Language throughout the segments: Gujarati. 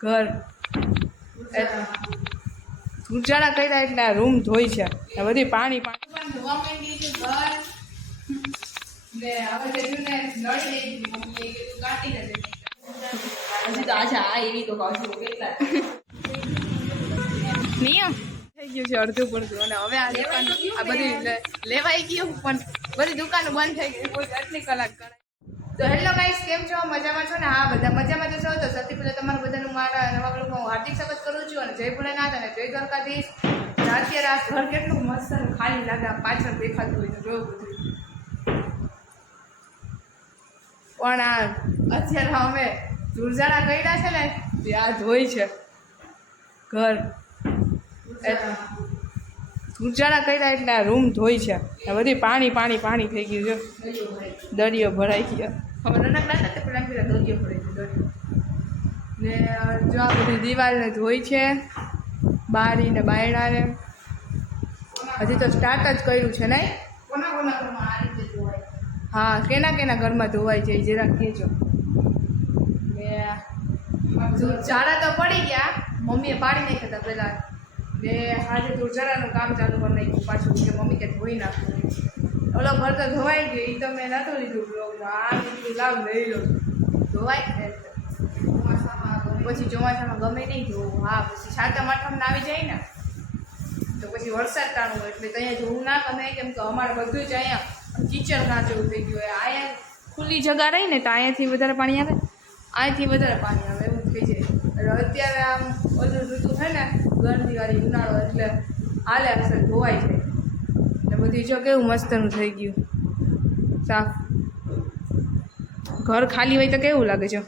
ઘર ઉજાળા કર્યા એટલે આ રૂમ ધોઈ છે બધી પાણી પાણી ધોવા માંડી છે ઘર ને હવે જેને નળી લઈ દીધી મમ્મીએ કીધું કાઢી દે હજી તો આછા આ એવી તો કાઢું કેટલા નિયમ થઈ ગયું છે અડધું પડતું અને હવે આ દુકાન આ બધી લેવાઈ ગયું પણ બધી દુકાનો બંધ થઈ ગઈ કોઈ આટલી કલાક કરાય તો હેલો ગાઈસ કેમ છો મજામાં છો ને હા બધા મજામાં છો તો સૌથી પહેલા તમારું બધાનું મારા નવા બ્લોગમાં હાર્દિક સ્વાગત કરું છું અને જય ભોલેનાથ અને જય દ્વારકાધીશ અત્યારે આ ઘર કેટલું મસ્ત ખાલી લાગે પાછળ દેખાતું હોય તો જોવું બધું પણ આ અત્યારે અમે ધૂળઝાડા કર્યા છે ને તે આ ધોઈ છે ઘર ધૂળઝાડા કર્યા એટલે આ રૂમ ધોઈ છે બધી પાણી પાણી પાણી થઈ ગયું છે દરિયો ભરાઈ ગયો હવે નાના હતા પેલા દરિયો ભરાઈ ગયો દરિયો ને જો આ બધી દિવાલને ધોઈ છે બારી ને બાયણાને હજી તો સ્ટાર્ટ જ કર્યું છે નહીં કોના કોના ઘરમાં આ રીતે ધોવાય હા કેના કેના ઘરમાં ધોવાય છે એ જરાક કહેજો ને ઝાડા તો પડી ગયા મમ્મીએ પાડી નાખ્યા હતા પહેલાં ને આજે ધૂળઝાડાનું કામ ચાલુ કરી નાખ્યું પાછું કે મમ્મી કે ધોઈ નાખવું ઓલો ઘર તો ધોવાઈ ગયો એ તો મેં નહોતું લીધું બ્લોગમાં આ લીધું લાવ લઈ લો ધોવાય ને પછી ચોમાસામાં ગમે નહીં ધોવું હા પછી સાતમ આઠમને આવી જાય ને તો પછી વરસાદ ટાણું એટલે ત્યાં જોવું ના ગમે કેમ કે અમારે બધું જ અહીંયા કિચન ના જેવું થઈ ગયું હોય અહીંયા ખુલ્લી જગ્યા રહી ને તો અહીંયાથી વધારે પાણી આવે અહીંયાથી વધારે પાણી આવે એવું થઈ જાય એટલે અત્યારે આમ ઓલું ઋતુ થાય ને ગરમીવાળી ઉનાળો એટલે હાલે અસર ધોવાઈ જાય એટલે બધી જો કેવું મસ્તનું થઈ ગયું સાફ ઘર ખાલી હોય તો કેવું લાગે છે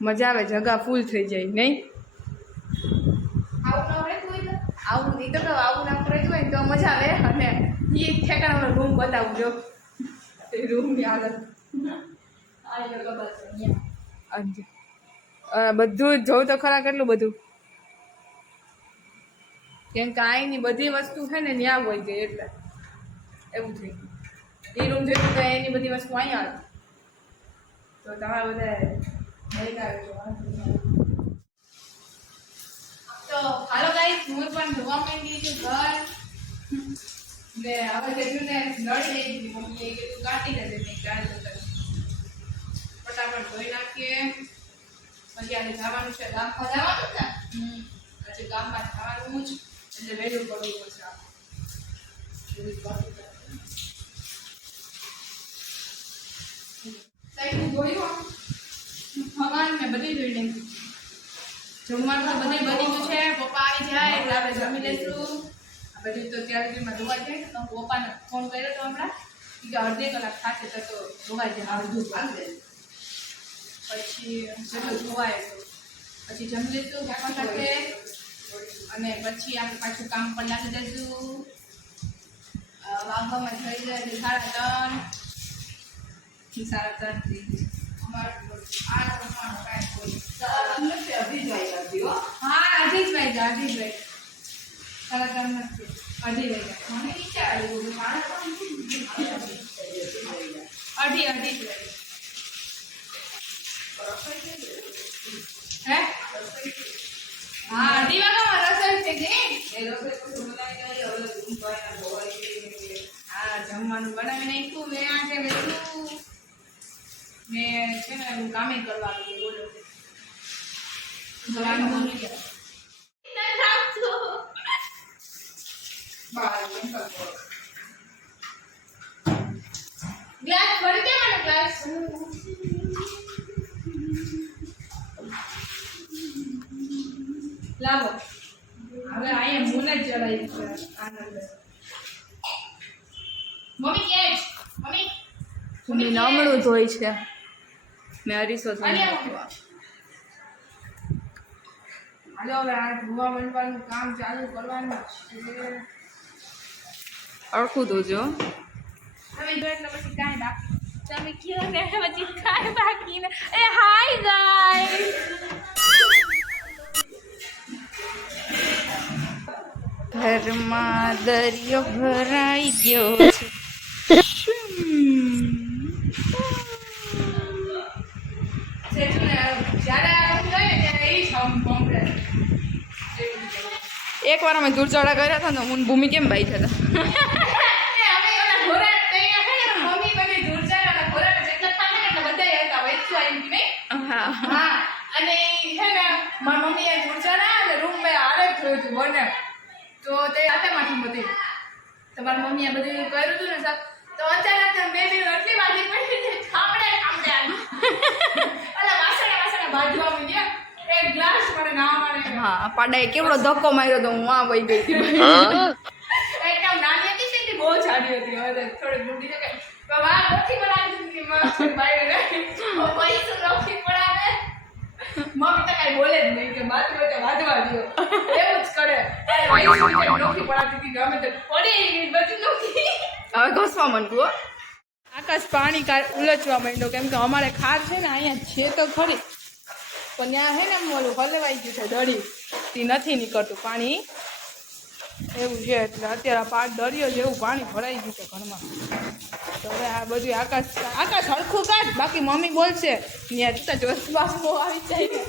મજા આવે જગા ફૂલ થઈ જાય નહીં આવું નહીં તો આવું ના રહેતું હોય તો મજા આવે અને એ ઠેકાણાનો રૂમ બતાવું જો રૂમની હાલત બધું જોઉં તો ખરા કેટલું બધું કેમ કે અહીંની બધી વસ્તુ છે ને ત્યાં હોય ગઈ એટલે એવું થઈ ગયું એ રૂમ જોયું તો એની બધી વસ્તુ અહીંયા હતી તો તમારા બધા તો હાલો ગાઈસ હું પણ ધોવા માંડી છું ઘર ને હવે જેને નળી લઈ દીધી મમ્મીએ કીધું કાઢી દે ફટાફટ ધોઈ નાખીએ પછી આજે જવાનું છે ગામમાં જવાનું ને આજે ગામમાં જવાનું જ એટલે વહેલું કરવું પડશે સાઈડ ધોયું ભગવાન ને બધી ધોઈ નાખી જમવાનું તો બધે બની ગયું છે પપ્પા આવી જાય એટલે આપણે જમી લઈશું આ બધું તો ત્યાં સુધીમાં ધોવાઈ જાય તો પપ્પાને ફોન કર્યો હતો હમણાં કે અડધી કલાક થશે તો ધોવાઈ જાય અડધું ભાગે પછી જેટલું ધોવાય પછી જમી લઈશું પપ્પા સાથે અને પછી આપણે પાછું કામ પર લાગી જઈશું વાગવામાં થઈ જાય એટલે 3:30 જમવાનું બનાવી નાખ્યું મેં આજે વેચું મેં છે ને હું કામે કરવા આવી બોલો ગ્લાસ ભરી દે મને ગ્લાસ લાવો હવે અહીંયા મૂને જ જવાય છે આનંદ મમ્મી કે મમ્મી નમણું ધોઈ છે મેં અરીસો ધોઈ નાખ્યો હાલો હવે આ ધોવા મંડવાનું કામ ચાલુ કરવાનું છે અડકું ધોજો તમે જો એટલે પછી કાંઈ બાકી તમે કયો ને પછી કાંઈ બાકી ને એ હાય ગાઈસ ઘરમાં દરિયો ભરાઈ ગયો છે એકવાર અમે દૂરચડા કર્યા હતા ને હું ભૂમિ કેમ બાઈ થતા અને છે ને મારી મમ્મીએ દૂરચડા અને રૂમ મેં હારે જ જોયું હતું બને તો તે હાથેમાંથી બધી તમારી મમ્મીએ બધું કર્યું હતું ને સાહેબ તો અચાનક બેબી એટલી વાગી પડી ખામડે અલા વાસણે બાજવા માંડ્યા એક ગ્લાસ મને ના મળે હા પાડાએ કેવડો ધક્કો માર્યો તો હું આ વઈ ગઈ હતી એકદમ નાની હતી તે બહુ જાડી હતી હવે થોડી મોટી છે કે વાહ મોટી બનાવી દીધી માં બાઈ રે પૈસા રોકી પડાવે મમ્મી તો કાઈ બોલે જ નહીં કે બાજુ વચ્ચે વાજવા દો એવું જ કરે રોકી પડાતી હતી અમે તો પડી બધું નોકી હવે ઘસવા માંડ્યું આકાશ પાણી ઉલચવા માંડ્યો કેમ કે અમારે ખાર છે ને અહીંયા છે તો ખરી પણ ત્યાં છે ને ઓલું હલવાઈ ગયું છે દડી તે નથી નીકળતું પાણી એવું છે એટલે અત્યારે દરિયો જેવું પાણી ભરાઈ ગયું છે ઘરમાં તો હવે આ બધું આકાશ હરખું કાઢ બાકી મમ્મી બોલશે ત્યાં જોશમાં બહુ આવી જાય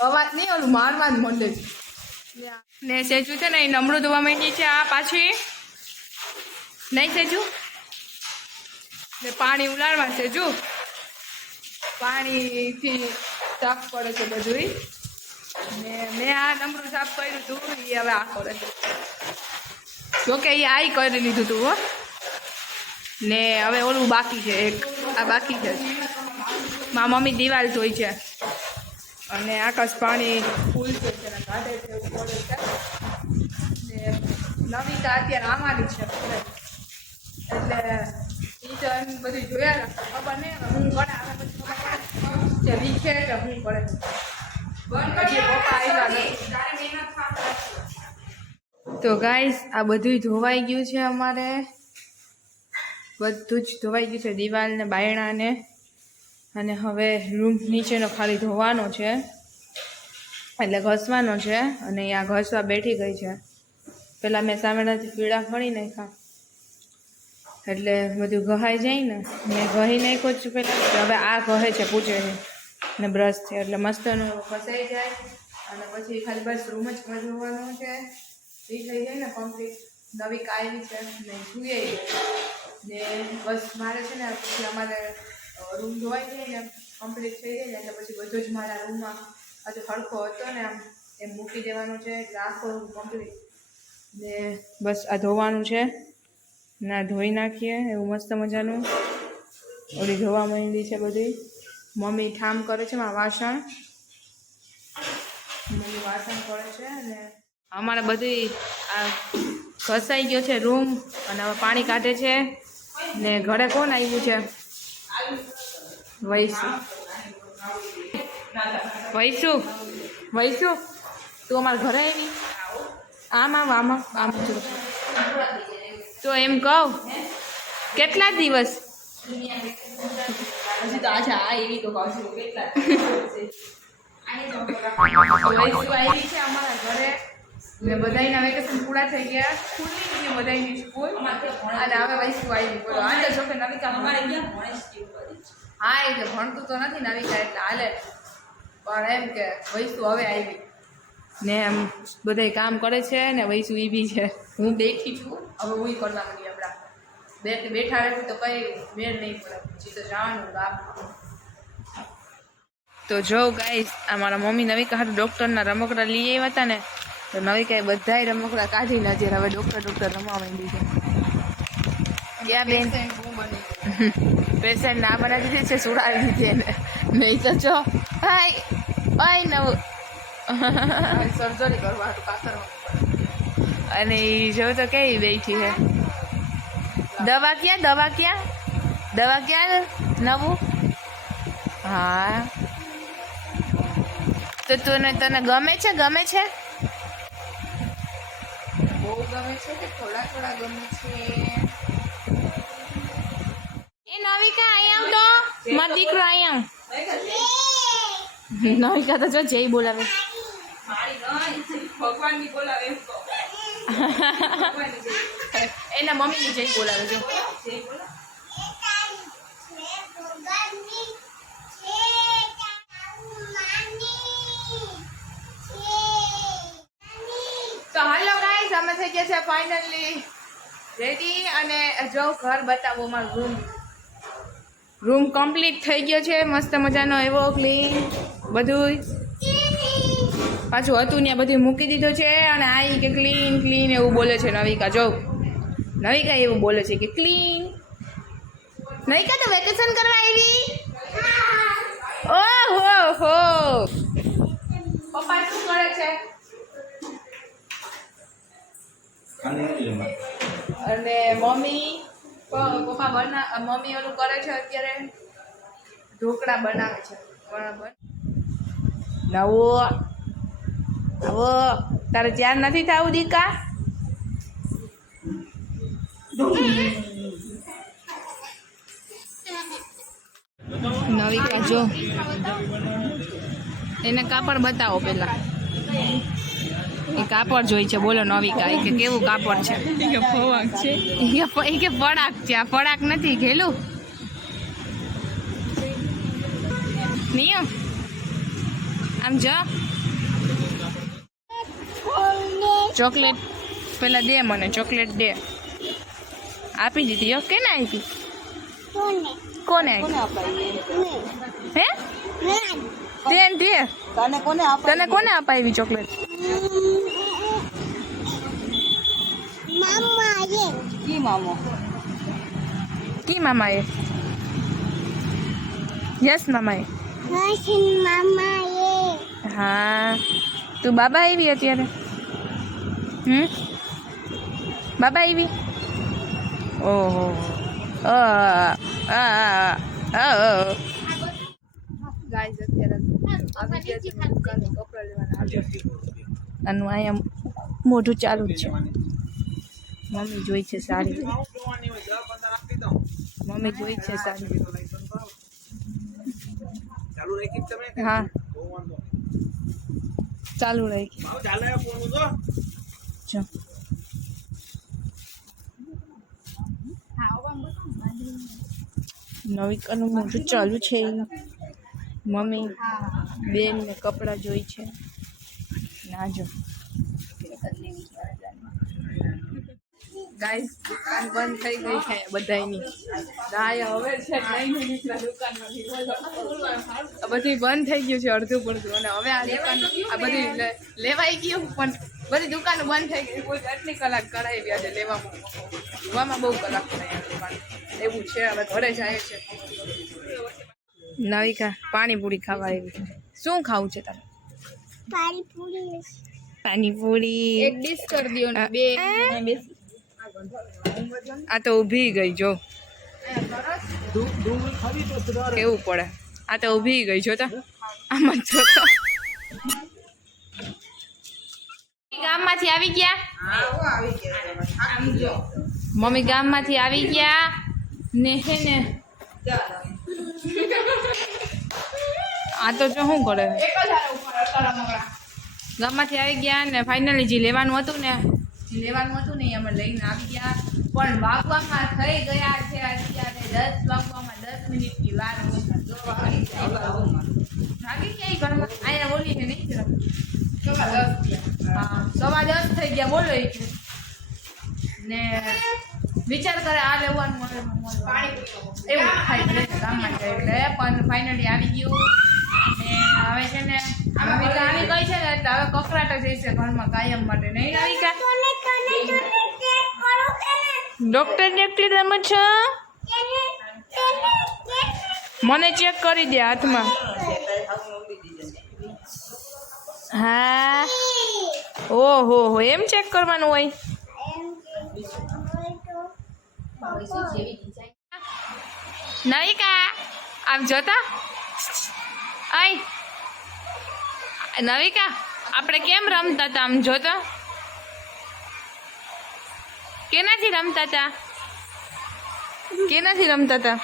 અવાજ નહીં ઓલું મારવા જ મંડે ને સેજુ છે ને એ નમરું ધોવા માંડી છે આ પાછી નહીં સેજુ ને પાણી ઉલાળવા સેજુ પાણીથી સાફ પડે છે બધું ને મેં આ નમરું સાફ કર્યું હતું એ હવે આ કરે છે જોકે એ આઈ કરી લીધું હતું હો ને હવે ઓલું બાકી છે એક આ બાકી છે મારી મમ્મી દિવાલ ધોઈ છે અને આકાશ પાણી ફૂલ છે ને કાઢે છે એવું પડે છે ને નવિતા અત્યારે આવવાની છે એટલે એ તો એમ બધું જોયા રાખે ખબર નહીં હું કરે આવે પછી ખબર લીખે કે હું કરે તો ગાઈસ આ બધું ધોવાઈ ગયું છે અમારે બધું જ ધોવાઈ ગયું છે દિવાલ ને બાયણા ને અને હવે રૂમ નીચેનો ખાલી ધોવાનો છે એટલે ઘસવાનો છે અને આ ઘસવા બેઠી ગઈ છે પેલા મેં સામેનાથી પીળા ફળી નાખ્યા એટલે બધું ઘહાઈ જાય ને મેં ઘહી નાખ્યો જ પેલા હવે આ ઘહે છે પૂછે છે ને બ્રશ છે એટલે મસ્તનું ફસાઈ જાય અને પછી ખાલી બસ રૂમ જ ધોવાનો છે એ થઈ જાય ને કમ્પ્લીટ નવી કાયમી છે ને જોઈએ ને બસ મારે છે ને પછી અમારે રૂમ ધોવાઈ જાય ને કમ્પ્લીટ થઈ જાય ને એટલે પછી બધું જ મારા રૂમમાં હજુ હળખો હતો ને આમ એમ મૂકી દેવાનું છે એટલે આખો રૂમ કમ્પ્લીટ ને બસ આ ધોવાનું છે ના ધોઈ નાખીએ એવું મસ્ત મજાનું ઓલી ધોવા માંડી છે બધી મમ્મી ઠામ કરે છે મારા વાસણ મમ્મી વાસણ કરે છે અને અમારે બધી આ ઘસાઈ ગયો છે રૂમ અને હવે પાણી કાઢે છે ને ઘરે કોણ આવ્યું છે વૈસુ તું અમારા ઘરે આવી આમ તો એમ કહું કેટલા દિવસ હજી તો આછા આ એવી તો કહું છું કેટલા વૈસુ આવી છે અમારા ઘરે ને બધાયના વેકેશન પૂરા થઈ ગયા ખુલ્લી ગઈ બધાયની સ્કૂલ અને હવે વૈસુ આવી બોલો આજે જો કે નવિકા અમારે ક્યાં હા એ ભણતું તો નથી નવિકા એટલે હાલે પણ એમ કે વૈસુ હવે આવી ને એમ બધાય કામ કરે છે ને વૈસુ એ બી છે હું બેઠી છું હવે હું કરવા માંડી આપણા બેઠા રહેવું તો કઈ મેળ નહીં પડે પછી તો જવાનું કામ તો જો ગાઈસ અમારા મમ્મી નવિકા હાટું ડૉક્ટરના રમકડા લઈ આવ્યા હતા ને તો નવિકાએ બધાય રમકડા કાઢીને અત્યારે હવે ડૉક્ટર રમવા માંડી છે ક્યાં બેન પેશન્ટ ના બનાવી દીધી છે સુડાવી દીધી એને નહીં તો જો હાય નવું સર્જરી કરવા અને એ જો તો કેવી બેઠી છે દવા ક્યાં નવું હા તો તને ગમે છે બહુ ગમે છે કે થોડા ગમે છે એ નવિકા અહીંયા આવ તો મારો દીકરો અહીંયા નવિકા તો જો જય બોલાવે ભગવાનની બોલાવે એના મમ્મીની જય બોલાવે જો છે ફાઇનલી રેડી. અને જો ઘર બતાવો, અમારું રૂમ કમ્પ્લીટ થઈ ગયો છે, મસ્ત મજાનો એવો ક્લીન બધું. પાછું હતું ત્યાં બધું મૂકી દીધું છે. અને આ કે ક્લીન ક્લીન એવું બોલે છે નવિકા. જો નવિકા એવું બોલે છે કે ક્લીન. નવિકા તો વેકેશન કરવા આવી? ઓહો હો. પપ્પા શું કરે છે? અને મમ્મી ઓલું કરે છે અત્યારે, ઢોકળા બનાવે છે. બરાબર. નવો આવો તારે ધ્યાન નથી થવું દીકા? નવિકા જો એને કાપડ બતાવો પેલા. એ કાપડ જોઈ છે. બોલો નવિકા, એ કે કેવું કાપડ છે? કે ફવાક છે. એ કે ફળાક છે. આ ફળાક નથી, ઘેલું નિયમ. આમ જો ચોકલેટ પેલા દે મને, ચોકલેટ દે. આપી દીધી. ઓકે ને આપી? કોને આપી? હે દે. તને કોને અપાવી ચોકલેટ? કી મામાએ? યસ મામાએ. હા. તું બાબા આવી અત્યારે? બાબા આવી? ઓહો. ગાઈસ અત્યારે આવી ગયા છે દુકાને કપડા લેવાના. આનું અહીંયા મોઢું ચાલુ જ છે. મમ્મી જોઈ છે સાડી. મમ્મી જોઈ છે સાડી. હા ચાલુ રાખી. જો નવિકાનું મોઢું ચાલુ છે. મમ્મી બેન ને કપડાં જોઈ છે. ના જો ગાઈસ દુકાન બંધ થઈ ગઈ છે બધાની. ગાય હવે છે દુકાનમાંથી બધી બંધ થઈ ગયું છે અડધું પડધું. અને હવે આ દુકાન આ બધી લેવાઈ ગયું, પણ બધી દુકાનો બંધ થઈ ગઈ. કોઈ આટલી કલાક કરાવી આજે લેવામાં બહુ કલાક કરાવી દુકાન. એવું છે. હવે ઘરે જાય છે. નવિકા પાણીપુરી ખાવા આવી. શું ખાવું છે તારે? પાણીપુરી એક ડીશ કરી દો ને. બે આ તો ઊભી ગઈ જો. કેવું પડે? આ તો ઊભી ગઈ જો. તો આમ જ જો. તો ગામમાંથી આવી ગયા. મમ્મી ગામમાંથી આવી ગયા ને હે ને. આ તો જો શું કરે? ગામમાંથી આવી ગયા ને ફાઇનલી જે લેવાનું હતું ને એ અમે લઈને આવી ગયા. પણ વાગવામાં થઈ ગયા છે અત્યારે 10 વાગવામાં 10 મિનિટની વાર. ભાગી ગયા ઘરમાં. અહીંયા બોલી છે નહીં? 10:15. હા 10:15 થઈ ગયા. બોલો ને વિચાર કરે આ લેવાનું એવું થાય ગામમાં જાય એટલે. પણ ફાઇનલી આવી ગયું ને હવે છે ને આવી ગઈ છે ને એટલે હવે કકરાટ જ જઈશે ઘરમાં કાયમ માટે. નહીં આવી કા ડોક્ટર જેટલી રમે છે. મને ચેક કરી દે હાથમાં. હા ઓહો હો એમ ચેક કરવાનું હોય? નવિકા આમ જોતા. આય નવિકા આપણે કેમ રમતા હતા? આમ જોતો. કેનાથી રમતા હતા? કેનાથી રમતા હતા?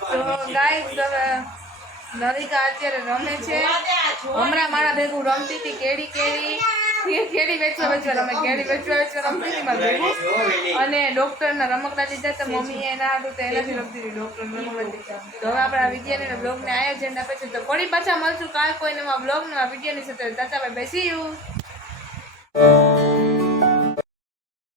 તો ગાઈસ હવે નવિકા અત્યારે રમે છે. હમણાં મારા ભેગું રમતી હતી કેડી કેરી વેચવા અમે કેરી વેચવા રમતી હતી મારે ભેગું અને ડોક્ટરના રમકડા દીધા તો મમ્મીએ એના હતું તો એનાથી રમતી હતી ડોક્ટર રમકડા દીધા તો હવે આપણે આ વિદ્યાની બ્લોગને આયોજન આપે છે તો ફરી પાછા મળશું કાલ કોઈને બ્લોગ નો આ વિદ્યાની સાથે તાતા બાય બાય સી યુ